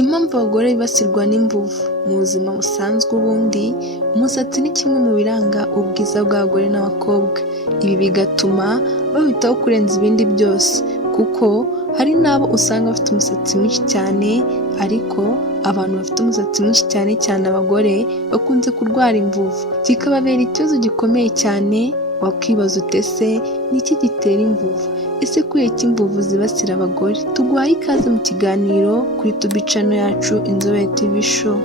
Impamvu abagore bibasirwa n'imvuvu. Mu buzima busanzwe ubundi, umusatsi ni kimwe mu biranga ubwiza bw'abagore n'abakobwa. Ibi bigatuma bawitaho kurenza ibindi byose, kuko hari n'abo usanga bafite umusatsi mwinshi cyane, ariko abantu bafite umusatsi mwinshi cyane abagore bakunze kurwara imvuvu, kikababera ikibazo gikomeye cyane. Wakwibaza ute se ni iki gitera imvuvu? Ese kubera iki imvuvu zibasira abagore? Tuguhaye ikaze mu kiganiro kuri YouTube channel yacu Inzobere TV Show.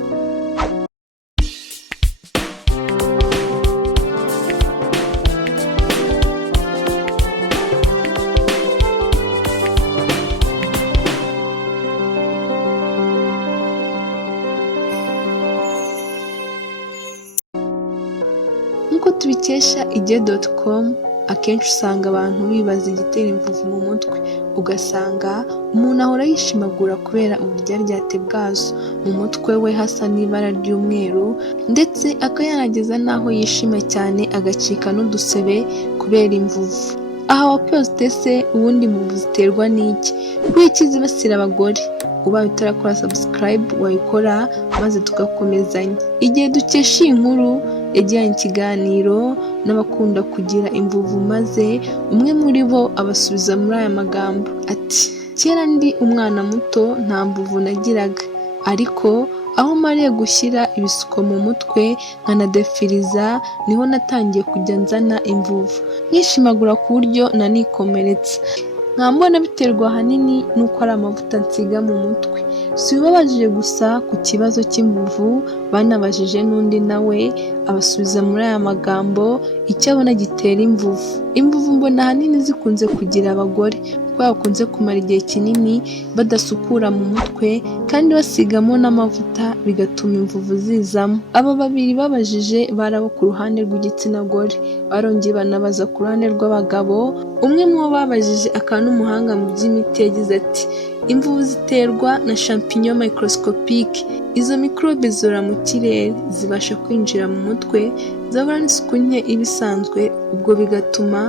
Nk'uko tubikesha igihe.com, akenshi usanga abantu bibaza igitera imvuvu mu mutwe, ugasanga umuntu ahora yishimagura kubera uburyaryate bwazo, mu mutwe we hasa n'ibara ry'umweru, ndetse akayanageza n'aho yishima cyane agacika n'udusebe kubera imvuvu. Aha wakwibaza ute se ubundi imvuvu ziterwa n'iki? Kubera iki zibasira abagore? Ubaye utarakora subscribe wayikora maze tugakomezanya. Igihe dukesha iyi nkuru yagiranye ikiganiro n'abakunda kugira imvuvu, maze umwe muri bo abasubiza muri aya magambo ati: kera ndi umwana muto nta mvuvu nagiraga, ariko aho mariye gushyira ibisuko mu mutwe nkanadefiriza niho natangiye kujya nzana imvuvu, nkishimagura ku buryo nanikomeretsa. Nkambona biterwa ahanini nuko ari amavuta nsiga mu mutwe. Si babajije gusa ku kibazo cy'imvuvu, banabajije n'undi nawe abasubiza muri aya magambo icyo abona gitera imvuvu. Imvuvu mbona ahanini zikunze kugira abagore, kuko bakunze kumara igihe kinini badasukura mu mutwe kandi basigamo n'amavuta, bigatuma imvuvu zizamo. Aba babiri babajije bari abo ku ruhande rw'igitsina gore, barongeye banabaza ku ruhande rw'abagabo. Umwe mu bo babajije akaba n'umuhanga mu by'imiti yagize ati: imvuvu ziterwa na champignon microscopique. Izo mikorobe zora mu kirere, zibasha kwinjira mu mutwe, zabura n'isuku nke ibisanzwe, ubwo bigatuma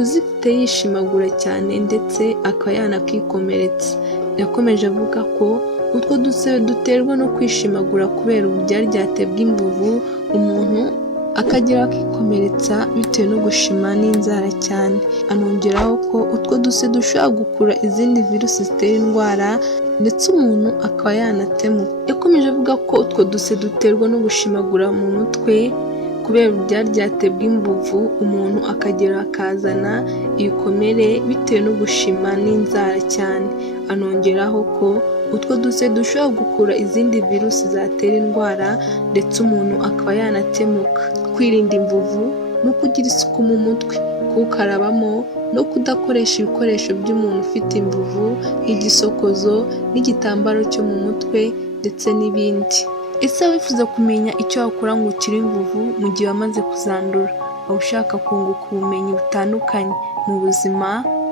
uzifite yishimagura cyane ndetse akaba yanakikomeretsa. Yakomeje avuga ko utwo dusebe duterwa no kwishimagura kubera uburyaryate bw'imvuvu, umuntu akagira akikomeretsa bitewe no gushima n'inzara cyane. Anongeraho ko utwo duse dushobora gukura izindi virusi zitera indwara, ndetse umuntu akaba yanatemuka. Yakomeje avuga ko utwo duse duterwa no gushimagura mu mutwe kubera uburyaryate bw'imvuvu, umuntu akagera akazana ibikomere bitewe no gushima n'inzara cyane. Anongeraho ko utwo duse dushobora gukura izindi virusi zatera indwara, ndetse umuntu akaba yanatemuka. Kwirinda imvuvu ni ukugira isuku mu mutwe, kuwukarabamo no kudakoresha ibikoresho by'umuntu ufite imvuvu nk'igisokozo n'igitambaro cyo mu mutwe ndetse n'ibindi. Ese wifuza kumenya icyo wakora ngo ukire imvuvu mu gihe wamaze kuzandura? Waba ushaka kunguka ubumenyi butandukanye mu buzima,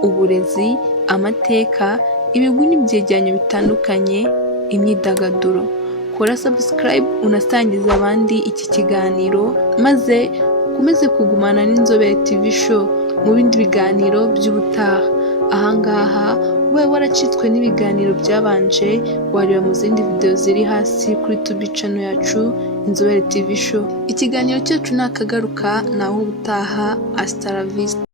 uburezi, amateka, ibigwi n'ibyegeranyo bitandukanye, imyidagaduro? Kora subscribe unasangiza abandi iki kiganiro, maze ukomeze kugumana n'Inzobere TV Show mu bindi biganiro by'ubutaha. Ahangaha ubaye waracitswe n'ibiganiro byabanje, wareba mu zindi video ziri hasi kuri YouTube channel yacu Inzobere TV Show. Ikiganiro cyacu nakagaruka naho ubutaha. Hasta la vista.